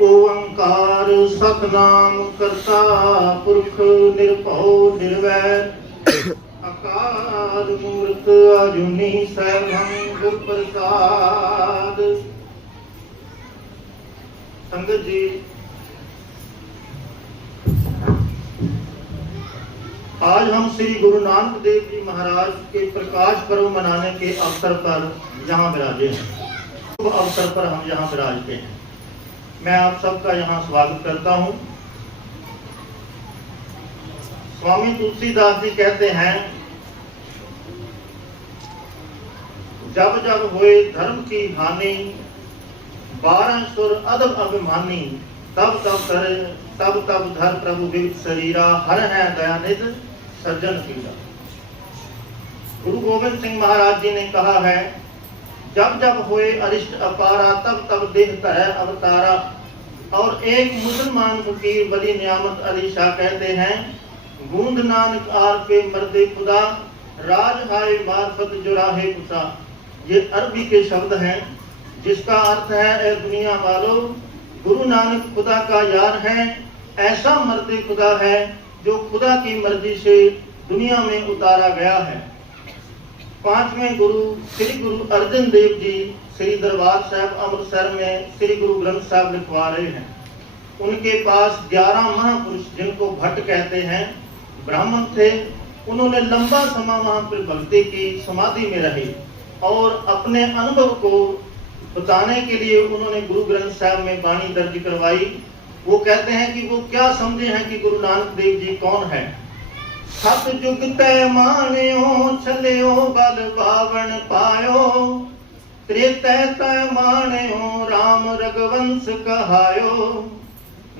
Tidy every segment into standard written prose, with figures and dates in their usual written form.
ओंकार सतनाम करता पुरख निर्भव निर्वैर अकाल मूर्त अजूनी सैभं गुर प्रसाद। संगत जी, आज हम श्री गुरु नानक देव जी महाराज के प्रकाश पर्व मनाने के अवसर पर यहाँ विराजे हैं। शुभ अवसर पर हम यहाँ विराजते हैं। मैं आप सबका यहाँ स्वागत करता हूँ। स्वामी तुलसीदास जी कहते हैं, जब जब हुए धर्म की हानि 12 सुर अदब अभिमानी, तब तब धर प्रभु विविध शरीरा, हर है दयानिध सज्जन पीड़ा। गुरु गोविंद सिंह महाराज जी ने कहा है, जब जब हुए अरिष्ट अपारा, तब तब देह तरह अवतारा। और एक मुसलमान फकीर वली नियामत अली शाह कहते हैं, गूंद नानक आर पे मर्दे खुदा, राज हाय मार्फत जुराहे कुसा। ये अरबी के शब्द हैं, जिसका अर्थ है, ए दुनिया वालों, गुरु नानक खुदा का यार है, ऐसा मर्दे खुदा है जो खुदा की मर्जी से दुनिया में उतारा गया है। 5वें गुरु श्री गुरु अर्जन देव जी श्री दरबार साहब अमृतसर में श्री गुरु ग्रंथ साहब लिखवा रहे हैं। उनके पास 11 महापुरुष, जिनको भट्ट कहते हैं, ब्राह्मण थे। उन्होंने लंबा समय वहां पर भक्ति की समाधि में रहे और अपने अनुभव को बताने के लिए उन्होंने गुरु ग्रंथ साहब में वाणी दर्ज करवाई। वो कहते हैं कि वो क्या समझे हैं कि गुरु नानक देव जी कौन है। सतयुग तय मान्यो, चलियो बल बावन पायो, त्रेतय तय मान्यो, राम रघुवंश कहायो,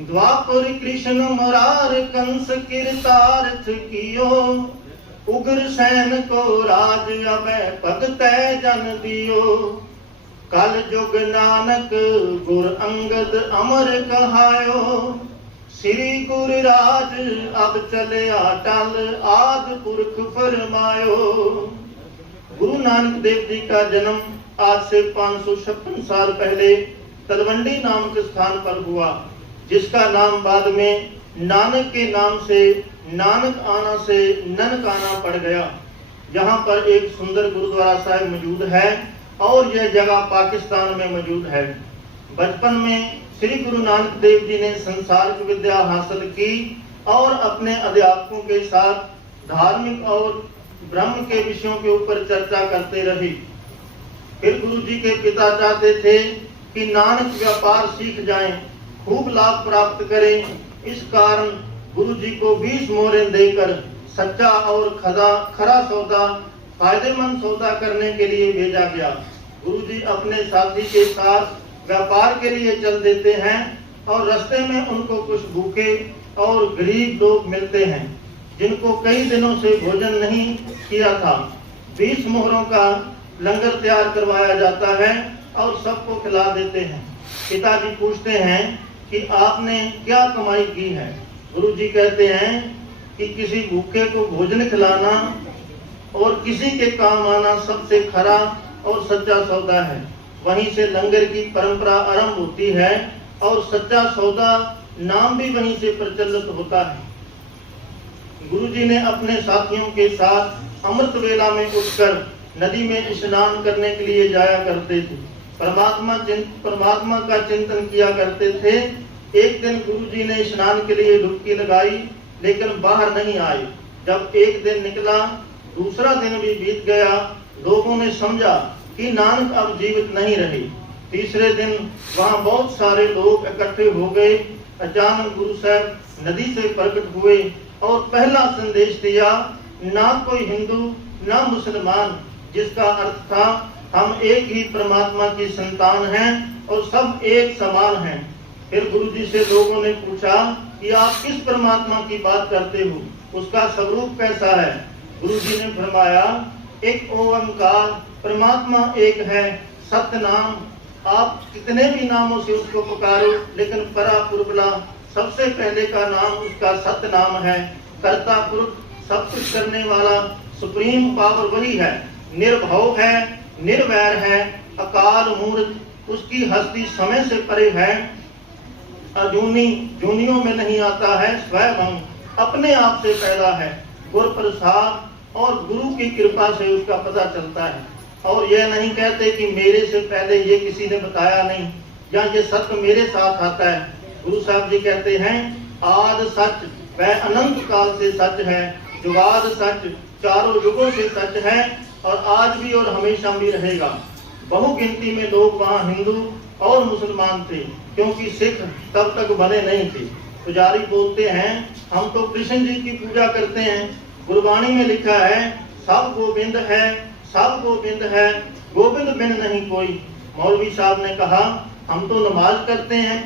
द्वापर कृष्ण मुरार कंस किरतार्थ कियो, उग्र सैन को राज अभय भगत जन दियो, कल जुग नानक गुर अंगद अमर कहायो, श्री गुरु राज अब चले अटल आद पुरख फरमायो। गुरु नानक देव जी का जन्म आज से 556 साल पहले तलवंडी नामक स्थान पर हुआ, जिसका नाम बाद में नानक के नाम से नानक आना से ननक आना पड़ गया। यहाँ पर एक सुंदर गुरुद्वारा साहिब मौजूद है और यह जगह पाकिस्तान में मौजूद है। बचपन में श्री गुरु नानक देव जी ने संसार की विद्या हासिल की और अपने अध्यापकों के साथ धार्मिक और ब्रह्म के विषयों के ऊपर चर्चा करते रहे। फिर गुरु जी के पिता चाहते थे कि नानक व्यापार सीख जाएं, खूब लाभ प्राप्त करें। इस कारण गुरु जी को 20 मोहरें देकर सच्चा और खरा सौदा, फायदेमंद सौदा करने के लिए भेजा गया। गुरु जी अपने साथी के साथ व्यापार के लिए चल देते हैं और रास्ते में उनको कुछ भूखे और गरीब लोग मिलते हैं, जिनको कई दिनों से भोजन नहीं किया था। 20 मोहरों का लंगर तैयार करवाया जाता है और सबको खिला देते हैं। पिताजी पूछते हैं कि आपने क्या कमाई की है। गुरु जी कहते हैं कि किसी भूखे को भोजन खिलाना और किसी के काम आना सबसे खरा और सच्चा सौदा है। वहीं से लंगर की परंपरा आरंभ होती है और सच्चा सौदा नाम भी वहीं से प्रचलित होता है। गुरुजी ने अपने साथियों के साथ अमृत वेला में उठकर नदी में स्नान करने के लिए जाया करते थे। परमात्मा का चिंतन किया करते थे। एक दिन गुरुजी ने स्नान के लिए डुबकी लगाई, लेकिन बाहर नहीं आए। जब एक दिन निकला, दूसरा दिन भी बीत गया। लोगों ने समझा कि नानक अब जीवित नहीं रहे। तीसरे दिन वहां बहुत सारे लोग इकट्ठे हो गए। अचानक गुरु साहब नदी से प्रकट हुए और पहला संदेश दिया, ना कोई हिंदू ना मुसलमान, जिसका अर्थ था हम एक ही परमात्मा की संतान हैं और सब एक समान हैं। फिर गुरु जी से लोगों ने पूछा कि आप किस परमात्मा की बात करते हो, उसका स्वरूप कैसा है। गुरु जी ने फरमाया, एक ओंकार परमात्मा एक है, सत्य नाम। आप कितने भी नामों से उसको पुकारो, लेकिन परा पुरबला सबसे पहले का नाम उसका सत्य नाम है। कर्ता पुरुष, सब कुछ करने वाला सुप्रीम पावर वही है। निर्भव है, निर्वैर है, अकाल मूर्त, उसकी हस्ती समय से परे है। अजूनी जूनियों में नहीं आता है, स्वयं अपने आप से पैदा है। गुरु प्रसाद और गुरु की कृपा से उसका पता चलता है। और यह नहीं कहते कि मेरे से पहले ये किसी ने बताया नहीं, या ये सत्य मेरे साथ आता है। गुरु साहब जी कहते हैं, आद सच वह अनंत काल से सच है, जुगाद सच चारों युगों से सच है, और आज भी और हमेशा भी रहेगा। बहु गिनती में लोग वहाँ हिंदू और मुसलमान थे, क्योंकि सिख तब तक बने नहीं थे। पुजारी बोलते हैं, हम तो कृष्ण जी की पूजा करते हैं। गुरबाणी में लिखा है, सब गोविंद है, सब गोविंद है, गोविंद बिन नहीं कोई। मौलवी साहब ने कहा, हम तो नमाज करते हैं।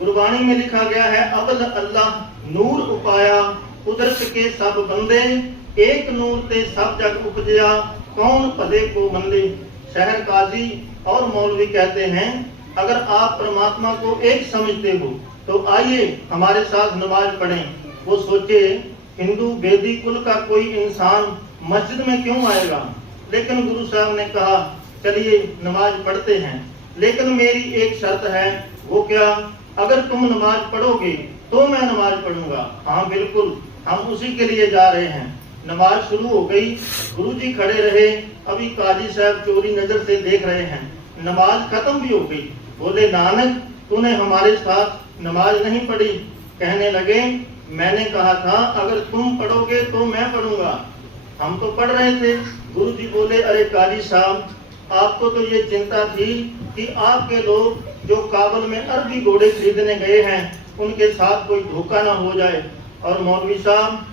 गुरबाणी में लिखा गया है, अबल अल्लाह नूर उपाया, कुदरत के सब बंदे, एक नूर ते सब जग उपजया, कौन भले को मंदे। शहर काजी और मौलवी कहते हैं, अगर आप परमात्मा को एक समझते हो तो आइए हमारे साथ नमाज पढ़ें। वो सोचे, हिंदू वेदी कुल का कोई इंसान मस्जिद में क्यों आएगा। लेकिन गुरु साहब ने कहा, चलिए नमाज पढ़ते हैं, लेकिन मेरी एक शर्त है। वो क्या? अगर तुम नमाज पढ़ोगे तो मैं नमाज पढ़ूंगा। हाँ बिल्कुल, हम उसी के लिए जा रहे हैं। नमाज शुरू हो गई, गुरुजी खड़े रहे। अभी काजी साहब चोरी नजर से देख रहे हैं। नमाज खत्म भी हो गई। बोले, नानक तूने हमारे साथ नमाज नहीं पढ़ी। कहने लगे, मैंने कहा था अगर तुम पढ़ोगे तो मैं पढ़ूंगा, हम तो पढ़ रहे थे। गुरुजी बोले, अरे काजी साहब, आपको तो ये चिंता थी कि आपके लोग जो काबुल में अरबी घोड़े खरीदने गए हैं उनके साथ कोई धोखा ना हो जाए। और मौलवी साहब,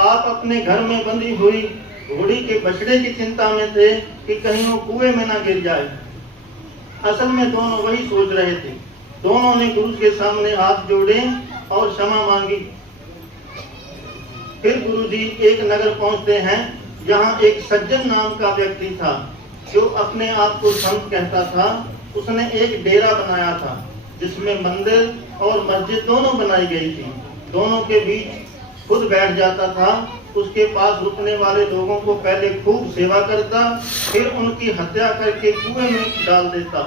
आप अपने घर में बंधी हुई घोड़ी के बछड़े की चिंता में थे कि कहीं वो कुएं में ना गिर जाए। असल में दोनों वही सोच रहे थे। दोनों ने गुरु के सामने हाथ जोड़े और क्षमा मांगी। फिर गुरुजी एक नगर पहुंचते हैं, यहाँ एक सज्जन नाम का व्यक्ति था जो अपने आप को संत कहता था। उसने एक डेरा बनाया था जिसमें मंदिर और मस्जिद दोनों बनाई गई थी। दोनों के बीच खुद बैठ जाता था। उसके पास रुकने वाले लोगों को पहले खूब सेवा करता, फिर उनकी हत्या करके कुएं में डाल देता,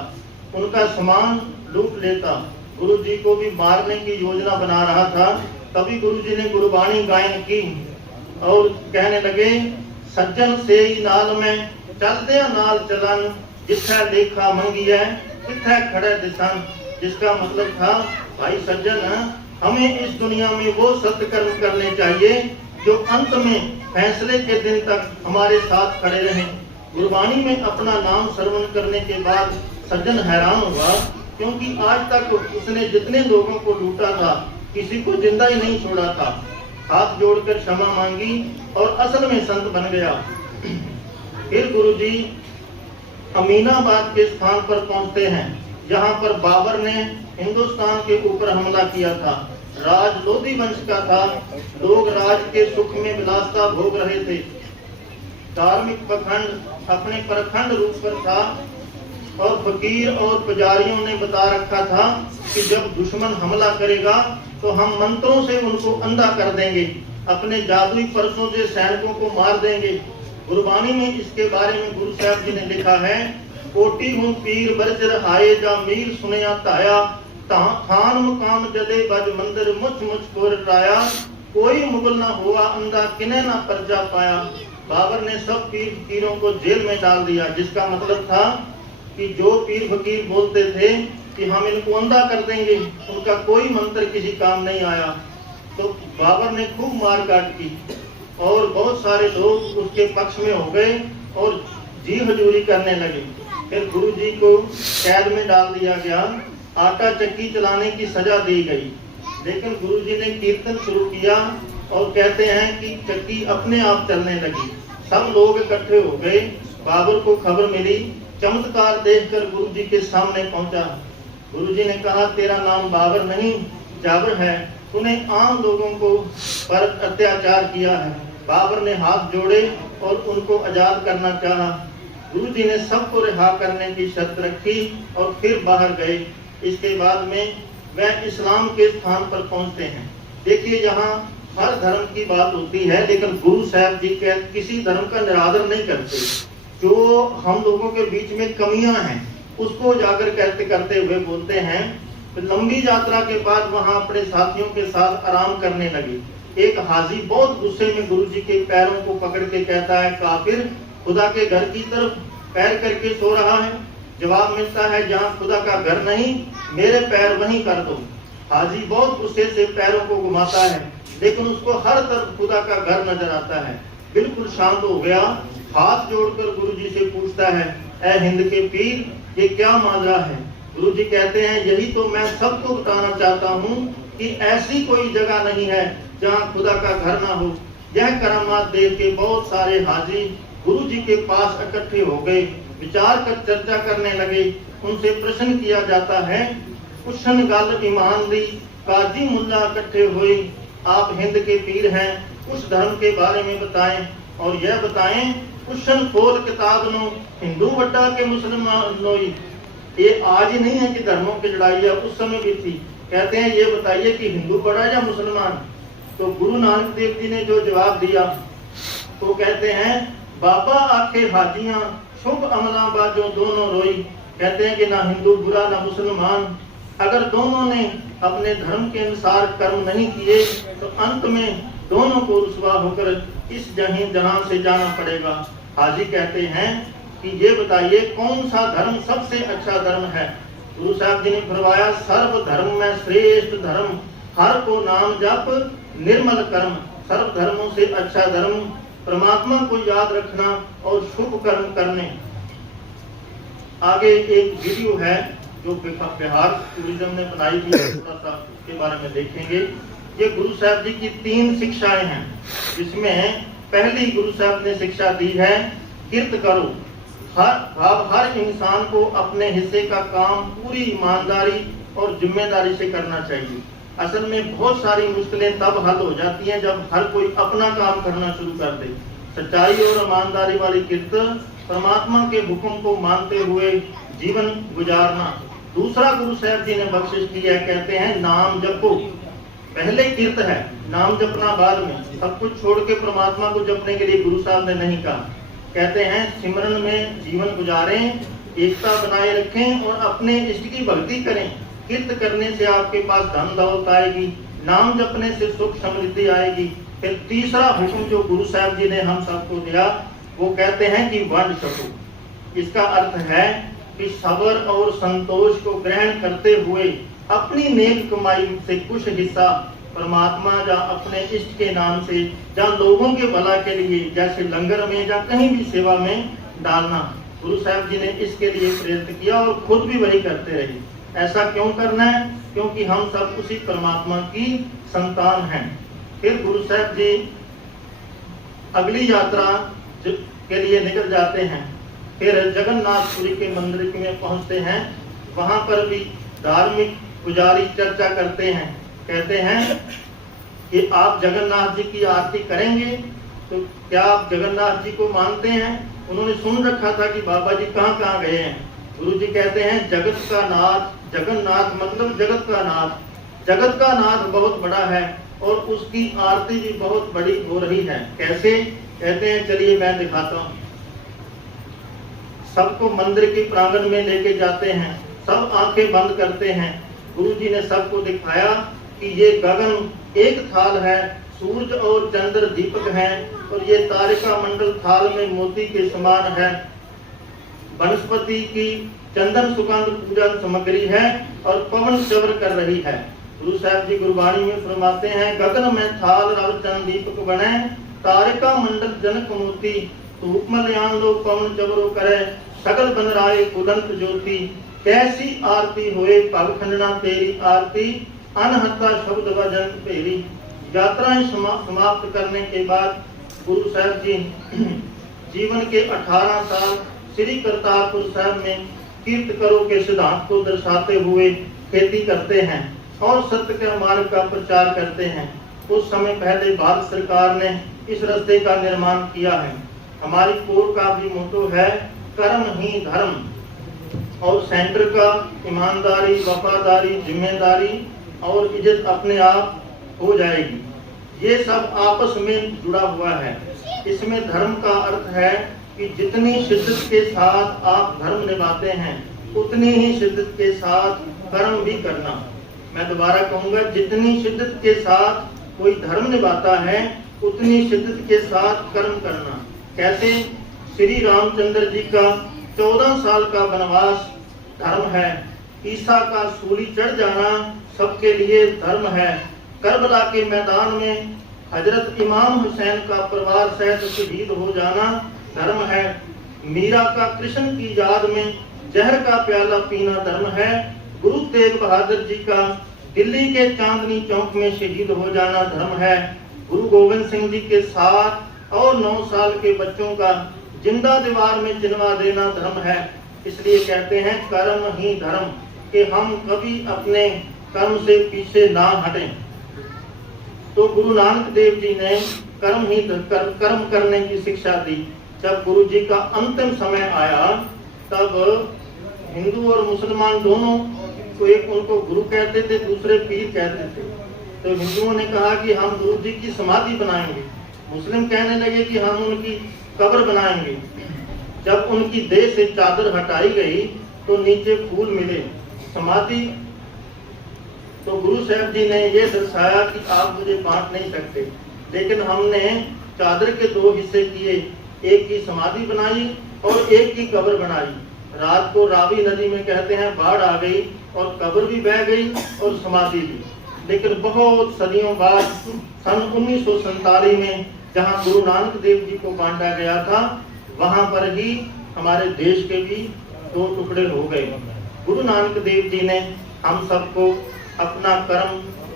उनका सामान लूट लेता। गुरुजी को भी मारने की योजना बना रहा था। तभी गुरुजी ने गुरबाणी गायन की और कहने लगे, सज्जन से ही नाल में चलते नाल चलन, जिथा देखा मंगी है तिथा खड़े दिसन। जिसका मतलब था, भाई सज्जन, हमें इस दुनिया में वो सत्य कर्म करने चाहिए जो अंत में फैसले के दिन तक हमारे साथ खड़े रहें। गुरबाणी में अपना नाम श्रवण करने के बाद सज्जन हैरान हुआ, क्योंकि आज तक उसने जितने लोगों को लूटा था किसी को जिंदा ही नहीं छोड़ा था। हाथ जोड़कर क्षमा मांगी और असल में संत बन गया। फिर गुरुजी अमीनाबाद के स्थान पर पहुंचते हैं, जहां पर बाबर ने हिंदुस्तान के ऊपर हमला किया था। राज लोधी वंश का था। लोग राज के सुख में विलासता भोग रहे थे। धार्मिक पखंड अपने परखंड रूप पर था और फकीर और पुजारियों ने बता रखा था कि जब दुश्मन हमला करेगा तो हम मंत्रों से उनको अंधा कर देंगे, अपने जादुई परसों से सैनिकों को मार देंगे। गुरबाणी में इसके बारे में गुरु साहब जी ने लिखा है, कोटि हूँ पीर बरजर आए जा मीर सुनया ताया, थान मुकाम जदे बज मंदिर मुछ मुछ कोर राया, कोई मुगल ना हुआ अंधा किने ना पर्जा पाया। बाबर ने सब पीर फकीरों को जेल में डाल दिया, जिसका मतलब था कि जो पीर फकीर बोलते थे कि हम इनको अंधा कर देंगे, उनका कोई मंत्र किसी काम नहीं आया। तो बाबर ने खूब मार काट की और बहुत सारे लोग उसके पक्ष में हो गए और जी हजूरी करने लगे। फिर गुरु जी को कैद में डाल दिया गया, आटा चक्की चलाने की सजा दी गई। लेकिन गुरु जी ने कीर्तन शुरू किया और कहते हैं कि चक्की अपने आप चलने लगी। सब लोग इकट्ठे हो गए। बाबर को खबर मिली। चमत्कार देखकर गुरु जी के सामने पहुंचा। गुरु जी ने कहा, तेरा नाम बाबर नहीं जाबर है, तूने आम लोगों को पर अत्याचार किया है। बाबर ने हाथ जोड़े और उनको आजाद करना चाहा। गुरु जी ने सबको रिहा करने की शर्त रखी और फिर बाहर गए। इसके बाद में वह इस्लाम के स्थान पर पहुंचते हैं। देखिए, यहाँ हर धर्म की बात होती है, लेकिन गुरु साहब जी के किसी धर्म का निरादर नहीं करते। जो हम लोगों के बीच में कमियां हैं उसको उजागर करते करते हुए बोलते हैं फिर लंबी यात्रा के बाद वहां अपने साथियों के साथ आराम करने लगे। एक हाजी बहुत गुस्से में गुरुजी के पैरों को पकड़ के कहता है, काफिर खुदा के घर की तरफ पैर करके सो रहा है। जवाब मिलता है, जहाँ खुदा का घर नहीं, मेरे पैर वहीं कर दो। हाजी बहुत गुस्से से पैरों को घुमाता है, लेकिन उसको हर तरफ खुदा का घर नजर आता है। बिल्कुल शांत हो गया, हाथ जोड़कर गुरुजी से पूछता है, ऐ हिंद के पीर, ये क्या माजरा है? गुरुजी कहते हैं, यही तो मैं सबको बताना चाहता हूँ कि ऐसी कोई जगह नहीं है जहाँ खुदा का घर ना हो। यह करामात देख के बहुत सारे हाजी गुरुजी के पास इकट्ठे हो गए, विचार कर चर्चा करने लगे। उनसे प्रश्न किया जाता है, कुशन गल ईमान दी, काजी मुल्ला इकट्ठे हुए, आप हिंद के पीर हैं, उस धर्म के बारे में बताएं और यह बताएं, कुशन खोल किताब नो, हिंदू वड्डा के मुसलमान नोई। ये आज ही नहीं है कि धर्मों की लड़ाई है, उस समय भी थी। कहते हैं, ये बताइए कि हिंदू बड़ा या मुसलमान? तो गुरु नानक देव जी ने जो जवाब दिया, तो कहते हैं, बाबा आखे हाजियां शुभ अमला बाजो दोनों रोई। कहते हैं कि ना हिंदू बुरा ना मुसलमान, अगर दोनों ने अपने धर्म के अनुसार कर्म नहीं किए तो अंत में दोनों को रुसवा होकर इस जहां से जाना पड़ेगा। हाजी कहते हैं कि ये बताइए, कौन सा धर्म सबसे अच्छा धर्म है? गुरु साहब जी ने फरमाया, सर्व धर्म में श्रेष्ठ धर्म, हर को नाम जप निर्मल कर्म। सर्व धर्मों से अच्छा धर्म परमात्मा को याद रखना और शुभ कर्म करने। आगे एक वीडियो है जो बिहार टूरिज्म ने बनाई थी, थोड़ा सा उसके बारे में देखेंगे। ये गुरु साहब जी की 3 शिक्षाएं हैं, जिसमें पहली गुरु साहब ने शिक्षा दी है, किर्त करो। हर इंसान को अपने हिस्से का काम पूरी ईमानदारी और जिम्मेदारी से करना चाहिए। असल में बहुत सारी मुश्किलें तब हल हो जाती हैं जब हर कोई अपना काम करना शुरू कर दे। सच्चाई और ईमानदारी वाली किर्त, परमात्मा के हुक्म को मानते हुए जीवन गुजारना। दूसरा गुरु साहब जी ने बख्शिश दी है, कहते हैं, नाम जपो। पहले किर्त है, नाम जपना बाद में। सब कुछ छोड़ के परमात्मा को जपने के लिए गुरु साहब ने नहीं कहा। कहते हैं, सिमरन में जीवन गुजारें, एकता बनाए रखें और अपने इष्ट की भक्ति करें। किर्त करने से आपके पास धन दौलत आएगी, नाम जपने से सुख समृद्धि आएगी। फिर तीसरा हुक्म जो गुरु साहब जी ने हम सबको दिया, वो कहते हैं कि वंड छको। इसका अर्थ है कि सब्र और संतोष को ग्रहण करते हुए अपनी नेक कमाई से कुछ हिस्सा परमात्मा या अपने इष्ट के नाम से या लोगों के भला के लिए, जैसे लंगर में या कहीं भी सेवा में डालना। गुरु साहब जी ने इसके लिए प्रेरित किया और खुद भी वही करते रहे। ऐसा क्यों करना है? क्योंकि हम सब उसी परमात्मा की संतान हैं। फिर गुरु साहब जी अगली यात्रा के लिए निकल जाते हैं। फिर जगन्नाथपुरी के मंदिर में पहुंचते हैं। वहां पर भी धार्मिक पुजारी चर्चा करते हैं। कहते हैं कि आप जगन्नाथ जी की आरती करेंगे, तो क्या आप जगन्नाथ जी को मानते हैं? उन्होंने सुन रखा था कि बाबा जी कहाँ कहाँ गए हैं। गुरु जी कहते हैं, जगत का नाथ, जगन्नाथ मतलब जगत का नाथ। जगत का नाथ बहुत बड़ा है और उसकी आरती भी बहुत बड़ी हो रही है। कैसे? कहते हैं, चलिए मैं दिखाता हूँ। सबको मंदिर के प्रांगण में लेके जाते हैं, सब आंखें बंद करते हैं। गुरु जी ने सबको दिखाया कि ये गगन एक थाल है, सूरज और चंद्र दीपक हैं और ये तारिका मंडल थाल में मोती के समान है। वनस्पति की चंदन सुगंध पूजन सामग्री है और पवन चवर कर रही है। गुरु साहब जी गुरबाणी में फरमाते हैं, गगन में थाल रव चंद दीपक बने, तारिका मंडल जनक मोती, धूप मलयान लोग पवन चवरो करे, सकल बन राय कुदंत ज्योति। कैसी आरती होए पग खंडना तेरी आरती, अनहत्ता शब्द वजन पेरी। यात्राएं समाप्त करने के बाद गुरु साहब जी जीवन के 18 साल श्री करतारपुर साहब में कीर्त करो के सिद्धांत को दर्शाते हुए खेती करते हैं और सत्य के मार्ग का प्रचार करते हैं। उस समय पहले भारत सरकार ने इस रास्ते का निर्माण किया है। हमारी कोर का भी मोटो है, कर्म ही धर्म, और सेंटर का ईमानदारी, वफादारी, जिम्मेदारी और इज्जत अपने आप हो जाएगी। ये सब आपस में जुड़ा हुआ है। इसमें धर्म का अर्थ है कि जितनी शिद्दत के साथ आप धर्म निभाते हैं, उतनी ही शिद्दत के साथ कर्म भी करना। मैं दोबारा कहूंगा, जितनी शिद्दत के साथ कोई धर्म निभाता है उतनी शिद्दत के साथ कर्म करना। कैसे? श्री रामचंद्र जी का 14 साल का वनवास धर्म है। ईसा का सूली चढ़ जाना सबके लिए धर्म है। करबला के मैदान में हजरत इमाम हुसैन का परिवार सहित शहीद हो जाना धर्म है। मीरा का कृष्ण की याद में जहर का प्याला पीना धर्म है। गुरु तेग बहादुर जी का दिल्ली के चांदनी चौक में शहीद हो जाना धर्म है। गुरु गोविंद सिंह जी के 7 और 9 साल के बच्चों का जिंदा दीवार में चिनवा देना धर्म है। इसलिए कहते हैं कर्म ही धर्म, कि हम कभी अपने कर्म से पीछे ना हटें। तो गुरु नानक देव जी ने कर्म करने की शिक्षा दी। जब गुरु जी का अंतिम समय आया तब हिंदू और मुसलमान दोनों को, एक उनको गुरु कहते थे, दूसरे पीर कहते थे। तो हिंदुओं ने कहा कि हम गुरु जी की समाधि बनाएंगे, मुस्लिम कहने लगे कि हम उनकी कब्र बनाएंगे। जब उनकी देह से चादर हटाई गई तो नीचे फूल मिले, समाधि। तो गुरु साहब जी ने ये दर्शाया कि आप मुझे बांट नहीं सकते, लेकिन हमने चादर के 2 हिस्से किए, एक की समाधि बनाई और एक की कब्र बनाई। रात को रावी नदी में कहते हैं बाढ़ आ गई और कब्र भी बह गई और समाधि भी। लेकिन बहुत सदियों बाद सन 1947 में जहां गुरु नानक देव जी को बांटा गया था, वहां पर ही हमारे देश के भी 2 टुकड़े हो गए। गुरु नानक देव जी ने हम सबको अपना कर्म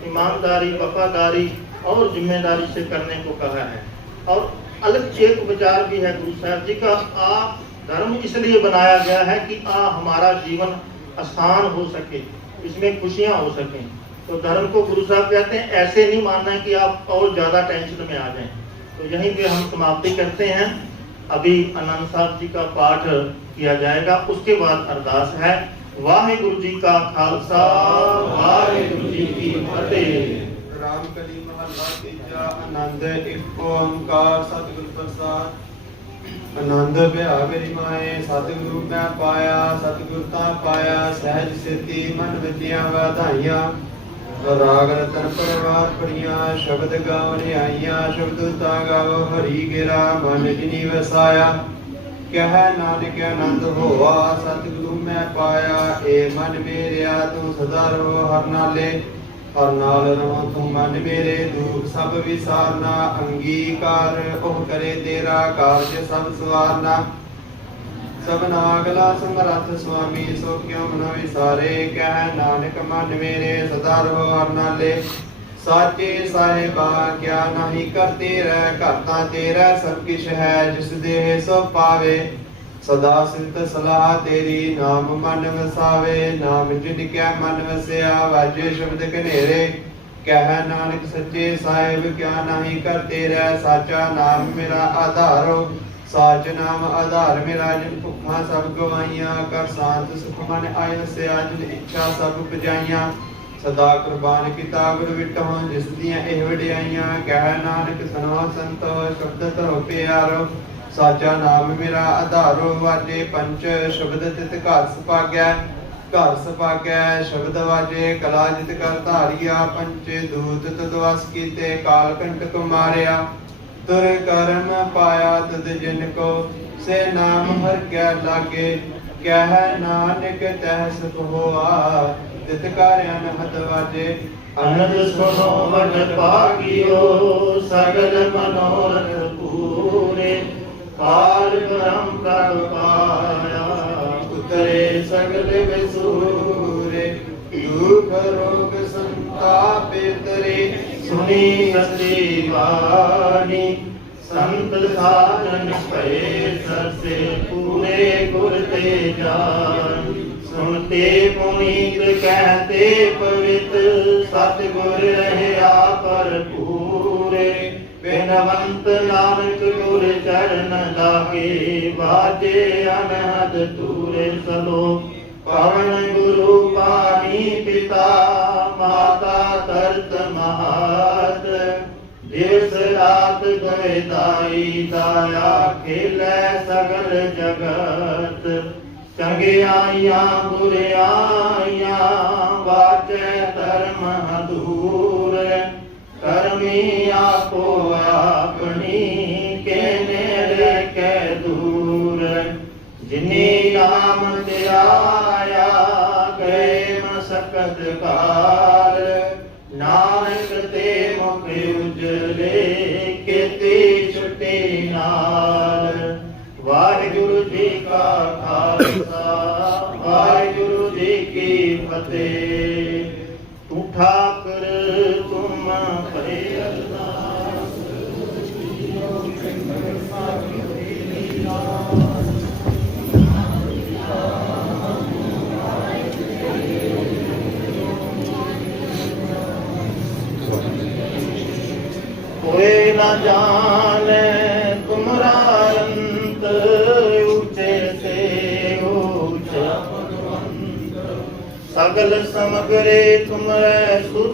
ईमानदारी, वफादारी और जिम्मेदारी से करने को कहा है। और अलग एक विचार भी है गुरु साहब जी का, आप धर्म इसलिए बनाया गया है कि हमारा जीवन आसान हो सके, इसमें खुशियां हो सकें। तो धर्म को गुरु साहब कहते हैं ऐसे नहीं मानना है कि आप और ज्यादा टेंशन में आ जाएं। तो यहीं पे हम समाप्ति करते हैं। अभी आनंद साहब जी का पाठ किया जाएगा, उसके बाद अरदास है। वाहिगुरु जी का खालसा, वाहिगुरु जी की फतेह। राम कली महला तीजा। आनंद एक ओंकार सतਿਗੁਰ प्रसाद। आनंद बिहाग रिमाए सतਿਗੁਰੂ मैं पाया, सतਿਗੁਰ ता पाया। सहज सिद्धि मन विद्या वाधाइया। राग रतन परवार पड़िया, शब्द गावन आइया। शब्द ता गावो हरि गिरा, मन जिनी वसाया। कह नानक आनंद होआ, सतਿਗੁਰੂ मैं पाया। ए मन मेरिया तू सदा रहो हर नाले, हर नाल रहो तू मन मेरे। दुख सब विसारना, अंगीकार ओह करे तेरा। कार्य सब सवारना, सबना अगला समरथ स्वामी। सो क्यों मनो विसारे, कह नानक मन मेरे सदा रहो हर नाले। साचे साहिबा क्या नहीं करते रह, करता तेरा सब किश है। जिस देह सो पावे, सदा सिद्ध सलाह तेरी। नाम मन वसावे, नाम जिन क्या मन वसया। वाजे शब्द कनेरे, कह नानक सच्चे साहिब क्या नहीं करते रह। साचा नाम मेरा आधारो, साच नाम आधार मेरा। जिन भुखा सब गवाइया, कर शांत सुख मन आय से। जिन इच्छा सब पुजाइया, सदा कुर्बान किता गुरु विटो। जिस दियां एह वडियाइया, कह नानक सुनो संतो। शब्द धरो प्यारो, साचा नाम मेरा आधारो। वाजे पंच शब्द तित घर सभागै, घर सभागै शब्द वाजे। कला जित कर धारिया, पंच दूत तद वस कीते। काल कंटक मारिया, तुर कर्म पाया तद जिन को। से नाम हर क्या लागे, कह नानक तह सुख होआ। तित कार्यान हत वाजे, आनंद सुनो मन पागियो। सगल मनोरथ पूरे, काल ब्रह्म प्रभ पाया। उतरे सगल विसूरे, दुख रोग संताप तरे। सुनी सती वाणी, संत साधन भय सरसे। पूरे गुर ते जान, सुनते पुनीत कहते पवित। सतगुर रहया भरपूरे, बिनवंत नानक गुर चरण लागे। बाजे अनहद तूरे सलो, पवन गुरु पानी पिता। माता तरत महात, दिवस रात गए दाई। दाया खेलै सगल जगत, चंगियाइयां बुरियाइयां। बाचे धर्म दूर करमी आपो अपनी के नेड़े के दूर जिनी नाम ध्याया गए मसकत काल नानक ते मुख उजले केती छुटी नाल वाहिगुरु जी का खालसा वाहिगुरु जी की फतेह तू ठाकुर तुम परे अरदास कोई न जाने तुमरा अंत ऊंचे से ऊंचा सगल समग्रे तुमरे सुध